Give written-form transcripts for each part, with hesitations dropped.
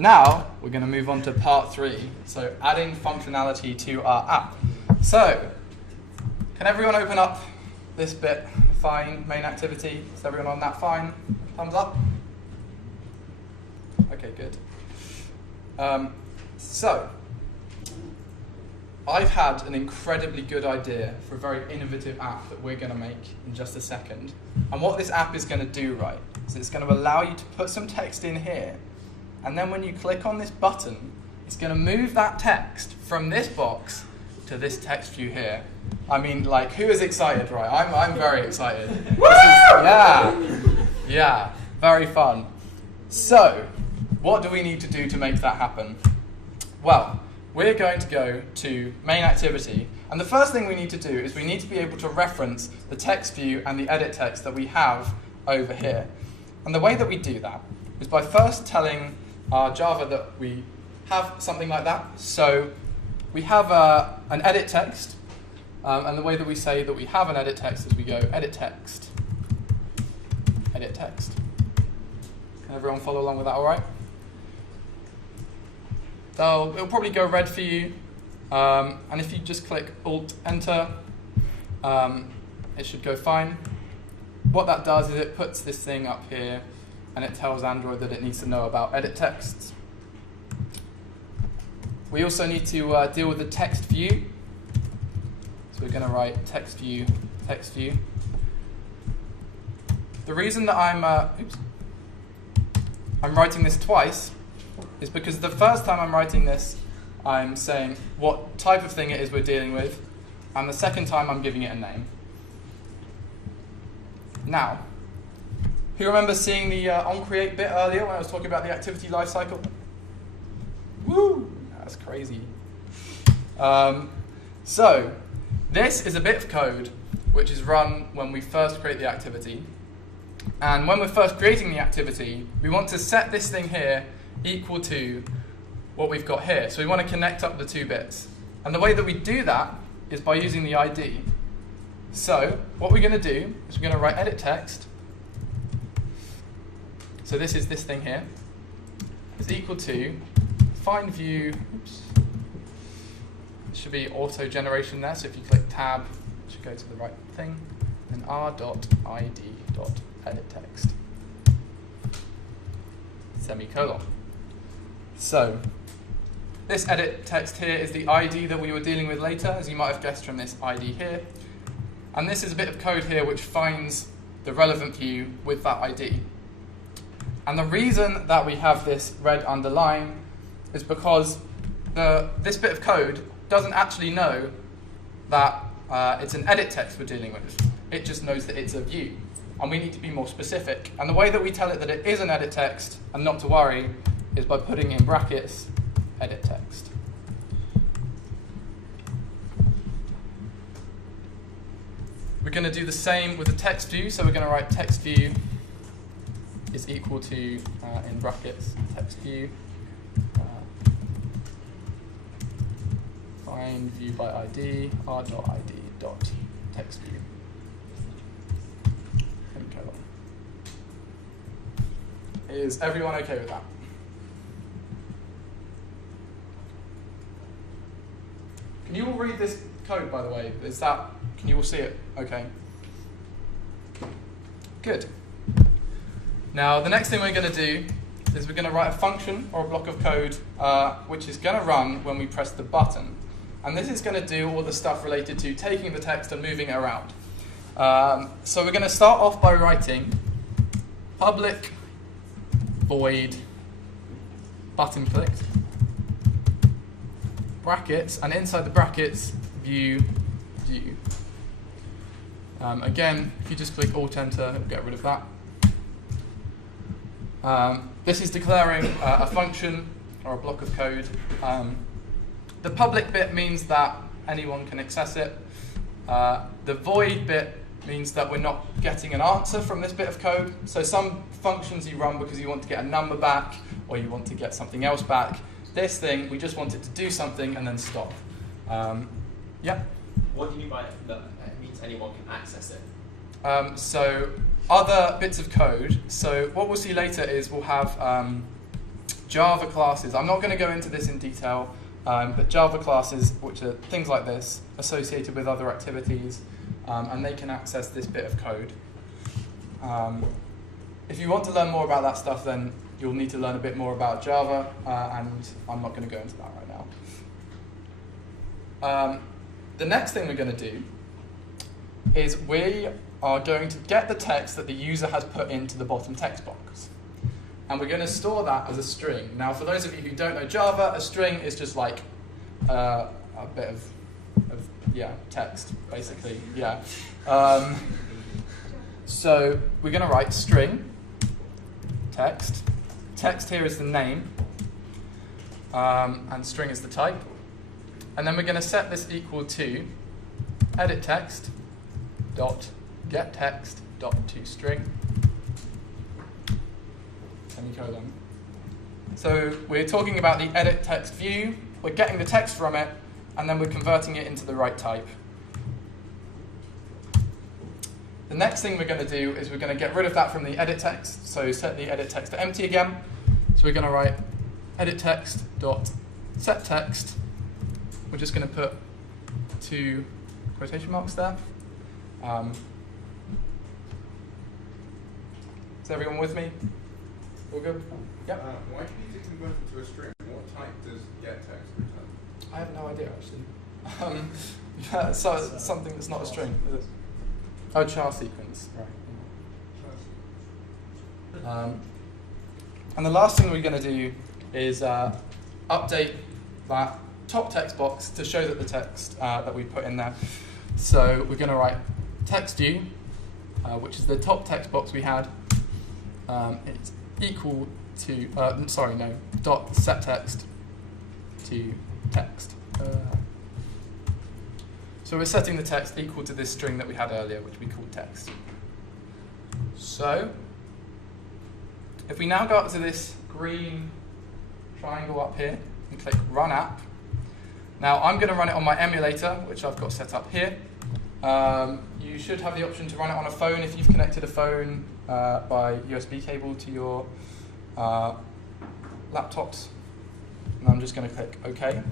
Now we're going to move on to part 3, so adding functionality to our app. So, can everyone open up this bit? Fine, main activity. Is everyone on that fine? Thumbs up? Okay, good. So, I've had an incredibly good idea for a very innovative app that we're going to make in just a second. And what this app is going to do, right, is it's going to allow you to put some text in here, and then when you click on this button, it's going to move that text from this box to this text view here. I mean, like, who is excited, right? I'm very excited. Yeah, very fun. So, what do we need to do to make that happen? Well, we're going to go to main activity, and the first thing we need to do is we need to be able to reference the text view and the edit text that we have over here. And the way that we do that is by first telling our Java that we have something like that. So we have an edit text, and the way that we say that we have an edit text is we go edit text, edit text. Can everyone follow along with that all right? It'll probably go red for you, and if you just click Alt-Enter, it should go fine. What that does is it puts this thing up here, and it tells Android that it needs to know about edit texts. We also need to deal with the text view. So we're going to write text view, text view. The reason that I'm writing this twice is because the first time I'm writing this, I'm saying what type of thing it is we're dealing with, and the second time I'm giving it a name. Now, who remembers seeing the onCreate bit earlier when I was talking about the activity lifecycle? Woo! That's crazy. So, this is a bit of code which is run when we first create the activity. And when we're first creating the activity, we want to set this thing here equal to what we've got here. So we want to connect up the two bits. And the way that we do that is by using the ID. So what we're going to do is we're going to write edit text. So this is this thing here. Is equal to find view. Oops. It should be auto generation there. So if you click tab, it should go to the right thing. And r.id.edit text. Semicolon. So this edit text here is the ID that we were dealing with later, as you might have guessed from this ID here. And this is a bit of code here which finds the relevant view with that ID. And the reason that we have this red underline is because this bit of code doesn't actually know that it's an edit text we're dealing with. It just knows that it's a view. And we need to be more specific. And the way that we tell it that it is an edit text, and not to worry, is by putting in brackets edit text. We're going to do the same with the text view, so we're going to write text view is equal to, in brackets, text view, find view by ID, r.id.text view. Is everyone okay with that? Can you all read this code, by the way? Can you all see it? Okay. Good. Now, the next thing we're going to do is we're going to write a function or a block of code which is going to run when we press the button. And this is going to do all the stuff related to taking the text and moving it around. So we're going to start off by writing public void button clicked, brackets, and inside the brackets, view. Again, if you just click Alt-Enter, it'll get rid of that. This is declaring a function or a block of code. The public bit means that anyone can access it. The void bit means that we're not getting an answer from this bit of code. So some functions you run because you want to get a number back or you want to get something else back. This thing, we just want it to do something and then stop. Yeah? What do you mean by that it means anyone can access it? So other bits of code. So what we'll see later is we'll have Java classes. I'm not going to go into this in detail, but Java classes, which are things like this, associated with other activities, and they can access this bit of code. If you want to learn more about that stuff, then you'll need to learn a bit more about Java, and I'm not going to go into that right now. The next thing we're going to do is we are going to get the text that the user has put into the bottom text box. And we're going to store that as a string. Now, for those of you who don't know Java, a string is just like a bit of text, basically. Yeah. So we're going to write string text. Text here is the name, and string is the type. And then we're going to set this equal to edit text dot get text dot toString. Semicolon. So we're talking about the edit text view. We're getting the text from it, and then we're converting it into the right type. The next thing we're going to do is we're going to get rid of that from the edit text. So set the edit text to empty again. So we're going to write edit text dot set text. We're just going to put 2 quotation marks there. Is everyone with me? All good? Yep. Why do you need to convert it to a string? What type does get text return? I have no idea, actually. So something that's not a string, is it? Oh, char sequence. Right. And the last thing we're going to do is update that top text box to show that the text that we put in there. So we're going to write Textview, which is the top text box we had. It's equal to, dot set text to text. So we're setting the text equal to this string that we had earlier, which we called text. So if we now go up to this green triangle up here and click Run App, now I'm going to run it on my emulator, which I've got set up here. You should have the option to run it on a phone if you've connected a phone by USB cable to your laptops. And I'm just going to click OK.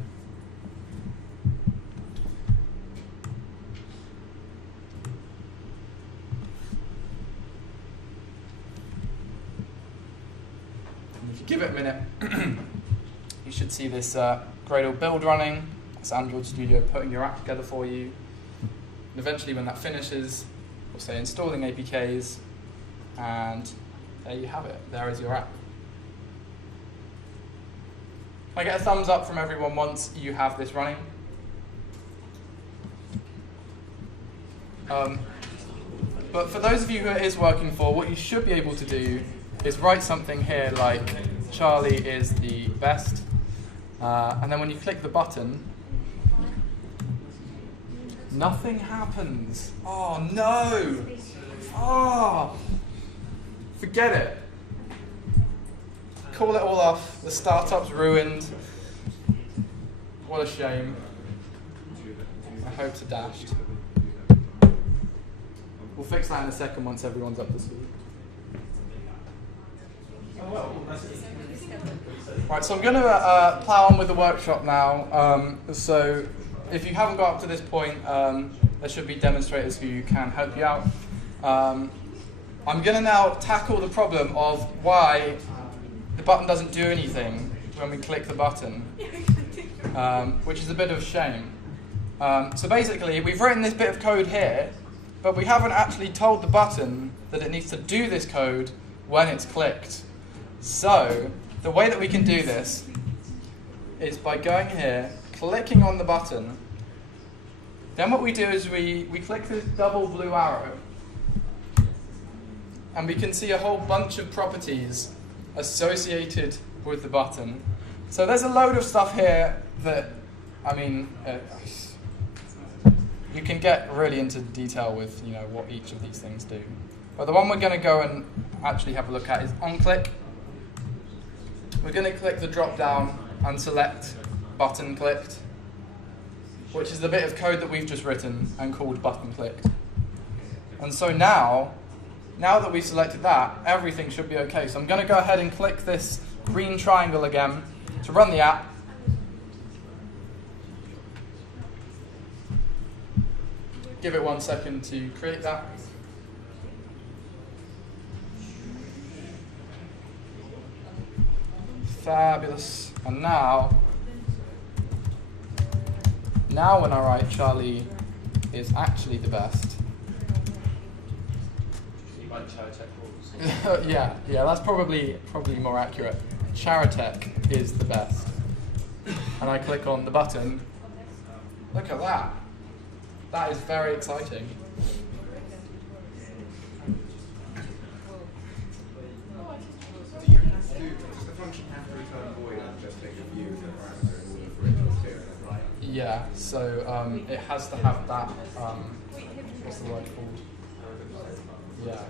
And if you give it a minute, you should see this Gradle build running. It's Android Studio putting your app together for you. And eventually when that finishes, we'll say installing APKs, and there you have it. There is your app. Can I get a thumbs up from everyone once you have this running? But for those of you who it is working for, what you should be able to do is write something here like Charlie is the best, and then when you click the button, nothing happens. Oh no! Oh, forget it. Call it all off. The startup's ruined. What a shame. My hopes are dashed. We'll fix that in a second once everyone's up to speed. Right, so I'm going to plow on with the workshop now. So if you haven't got up to this point, there should be demonstrators who can help you out. I'm going to now tackle the problem of why the button doesn't do anything when we click the button, which is a bit of a shame. So basically, we've written this bit of code here, but we haven't actually told the button that it needs to do this code when it's clicked. So the way that we can do this is by going here, clicking on the button. Then what we do is we click this double blue arrow, and we can see a whole bunch of properties associated with the button. So there's a load of stuff here that, I mean, you can get really into detail with what each of these things do. But the one we're going to go and actually have a look at is onClick. We're going to click the drop down and select button clicked, which is the bit of code that we've just written and called button clicked. And so now that we've selected that, everything should be okay. So I'm going to go ahead and click this green triangle again to run the app. Give it 1 second to create that. Fabulous. And now when I write Charlie is actually the best. You might Charatek rules. yeah, that's probably more accurate. Charatek is the best. And I click on the button. Look at that. That is very exciting. Do you have to, does the function have to return void and just take a view of the parameter in order for it to appear in the right? Yeah, so it has to have that, what's the word called? Yeah.